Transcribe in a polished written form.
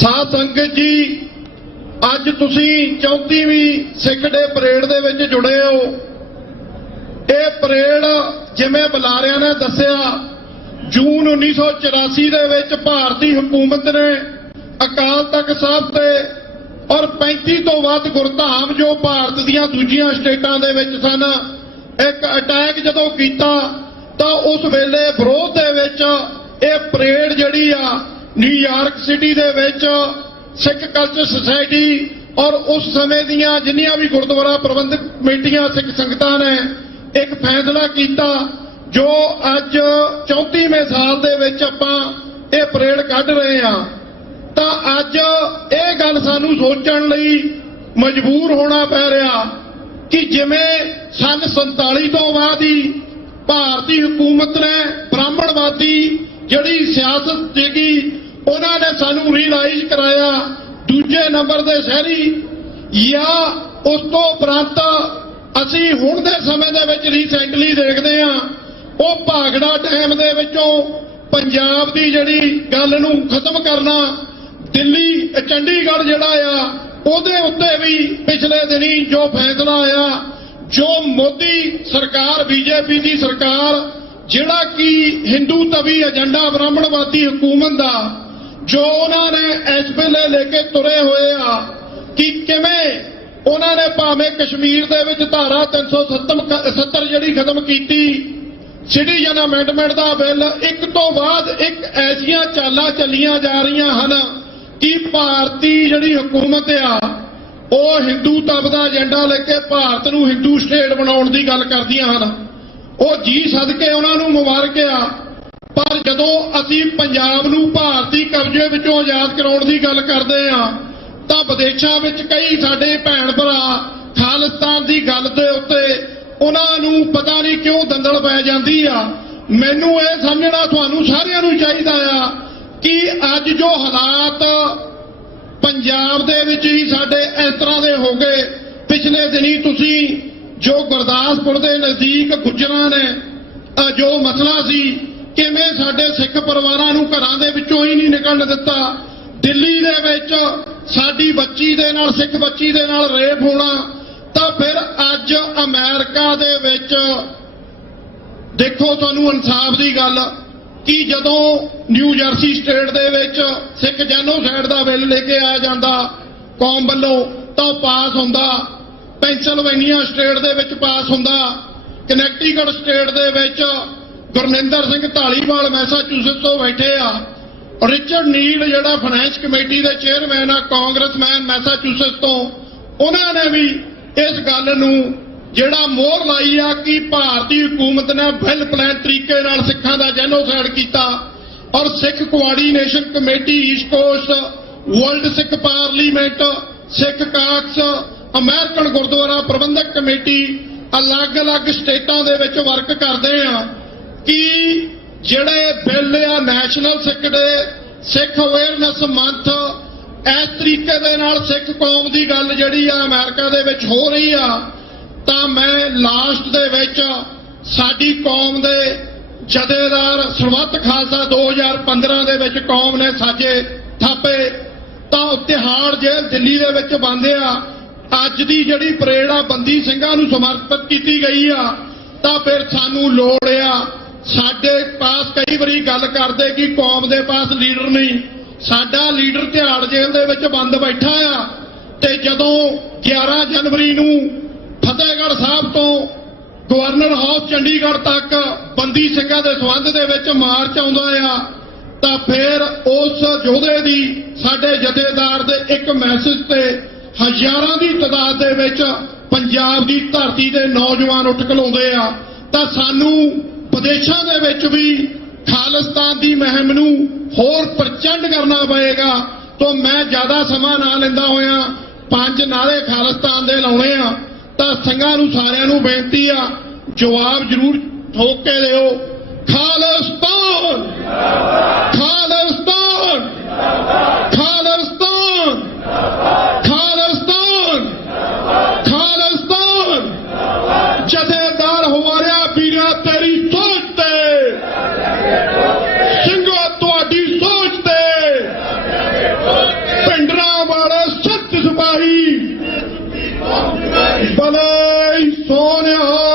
साध संगत जी अज तुसीं 34वीं सिख डे परेड दे विच जुड़े हो। ये परेड जिवें बुलारियां ने दस्सिया जून 1984 दे विच भारती हुकूमत ने अकाल तख्त साहब ते और 35 तो वध गुरधाम जो भारत दीआं दूजियां स्टेटां दे विच सन एक अटैक जदों कीता तां उस वेले विरोध दे विच ये परेड जिहड़ी आ न्यूयॉर्क सिटी दे विच सिख कल्चर सोसाइटी और उस समय दीआं जिन्नियां भी गुरुद्वारा प्रबंधक कमेटियां सिख संगतां ने एक फैसला किया जो अज 34वें साल दे विच आपां ये परेड कढ रहे हां। तां अज ये गल सानूं सोचण लई मजबूर होना पै रहा कि जिवें सन 47 तो बाद ही भारती हुकूमत ने ब्राह्मणवादी जिहड़ी सियासत सीगी उन्होंने सानू रियलाइज कराया दूजे नंबर दे शहरी या उस तो उपरंत असी हुण दे समय दे विच रीसेंटली देखदे हां वो भागड़ा टाइम दे विचों पंजाब दी जिहड़ी गल नूं खत्म करना दिल्ली चंडीगढ़ जिहड़ा आ उहदे उत्ते भी पिछले दिनी जो फैसला आया जो मोदी सरकार बीजेपी की सरकार जिहड़ा कि हिंदू तवी एजेंडा ब्राह्मणवादी हुकूमत दा जो उन्होंने इस वेले लेके तुरे हुए आ कि किवें उन्होंने भावें कश्मीर दे विच धारा 370 जिहड़ी खत्म कीती सिटीजन अमेंडमेंट दा बिल एक तो बाद एक ऐसियां चालां चलियां जा रही हैं कि भारती जिहड़ी हुकूमत आ वो हिंदू तब दा एजेंडा लेके भारत नूं हिंदू स्टेट बनाउण दी गल करदियां हन। वो जी सदके उन्होंने मुबारक आ पर जदों असी पंजाब नूं भारती कब्जे विचों आजाद कराउण दी गल करदे हां तां विदेशां विच कई साडे भैण भरा खालिस्तान दी गल दे उत्ते उन्हां नूं पता नहीं क्यों दंदल पै जांदी आ। मैनूं इह समझना तुहानूं सारिआं नूं चाहीदा आ कि अज जो हालात पंजाब दे विच ही साडे इस तरह दे हो गए पिछले दिनी तुसीं जो गुरदासपुर दे नज़दीक गुजरां ने जो मसला सी किवें साडे सिख परिवारां नूं घरां दे विचों ही नहीं निकलण दित्ता दिल्ली दे विच साडी बच्ची दे नाल सिख बच्ची दे नाल रेप होना तां फिर अज अमेरिका दे विच देखो तुहानूं इंसाफ दी गल कि जदों न्यू जर्सी स्टेट दे विच सिख जैनोसाइड दा बिल लेके आया जांदा कौम वल्लों तां पास हुंदा पेंसिलवेनिया स्टेट दे विच पास हुंदा कनैक्टिकट स्टेट दे विच गुरनिंदर सिंह धालीवाल मैसाचुसेट्स तो बैठे आ रिचर्ड नील जिहड़ा फाइनेंस कमेटी दे चेयरमैन आ कांग्रेसमैन मैसाचुसेट्स तो उन्होंने भी इस गल नूं जिहड़ा मोहर लाई आ कि भारतीय हुकूमत ने वेल प्लान तरीके नाल सिखां दा जैनोसाइड कीता और Sikh Coordination Committee East Coast World Sikh Parliament Sikh Caucus American Gurdwara Prabandhak Committee अलग अलग स्टेटां दे विच वर्क करदे आ कि जिहड़े बिल आ national Sikh day Sikh awareness month इस तरीके दे नाल सिख कौम की गल जिहड़ी आ अमेरिका दे विच हो रही आ तां मैं लास्ट दे विच साडी कौम दे जथेदार सरबत खालसा 2015 दे विच कौम ने साजे थापे तां तिहाड़ जेल दिल्ली दे विच बंद आ अज दी जिहड़ी परेड आ बंदी ਸਿੰਘਾਂ ਨੂੰ समर्पित की गई आ तां फिर सानू लोड़ आ साडे पास कई बारी गल करदे कि कौम दे पास लीडर नहीं साडा लीडर तिहाड़ जेल दे विच बंद बैठा आ ते जदों 11 जनवरी नूं फतेहगढ़ साहब तो गवर्नर हाउस चंडीगढ़ तक बंदी ਸਿੰਘਾਂ ਦੇ ਸੰਬੰਧ ਦੇ ਵਿੱਚ ਮਾਰਚ ਆਉਂਦਾ ਆ ਤਾਂ ਫਿਰ ਉਸ ਯੋਧੇ ਦੀ ਸਾਡੇ ਜਥੇਦਾਰ ਦੇ ਇੱਕ ਮੈਸੇਜ ਤੇ ਹਜ਼ਾਰਾਂ ਦੀ ਤਾਦਾਦ ਦੇ ਵਿੱਚ ਪੰਜਾਬ ਦੀ ਧਰਤੀ ਦੇ ਨੌਜਵਾਨ ਉੱਠ ਖਲੋਂਦੇ ਆ ਤਾਂ ਸਾਨੂੰ ਵਿਦੇਸ਼ਾਂ ਦੇ ਵਿੱਚ ਵੀ ਖਾਲਿਸਤਾਨ ਦੀ ਮੁਹਿੰਮ ਨੂੰ ਹੋਰ ਪ੍ਰਚੰਡ ਕਰਨਾ ਪਏਗਾ। ਤਾਂ ਮੈਂ ਜ਼ਿਆਦਾ ਸਮਾਂ ਨਾ ਲੈਂਦਾ ਹੋਇਆ 5 ਨਾਰੇ ਖਾਲਿਸਤਾਨ ਦੇ ਲਾਉਣੇ ਆ ਤਾਂ ਸਿੰਘਾਂ ਨੂੰ ਸਾਰਿਆਂ ਨੂੰ ਬੇਨਤੀ ਆ ਜਵਾਬ ਜ਼ਰੂਰ ਠੋਕ ਕੇ ਦਿਓ ਖਾਲਿਸਤਾਨ ਖਾਲਿਸਤਾਨ ਖਾਲਿਸਤਾਨ ਖਾਲਿਸਤਾਨ ਖਾਲਿਸਤਾਨ ਜਥੇਦਾਰ ਹਮਾਰਿਆ ਵੀਰਾਂ ਤੇਰੀ ਸੋਚ ਤੇ ਸਿੰਘੋ ਤੁਹਾਡੀ ਸੋਚ ਤੇ ਬਲੇ ਸੋਨਿਹਾ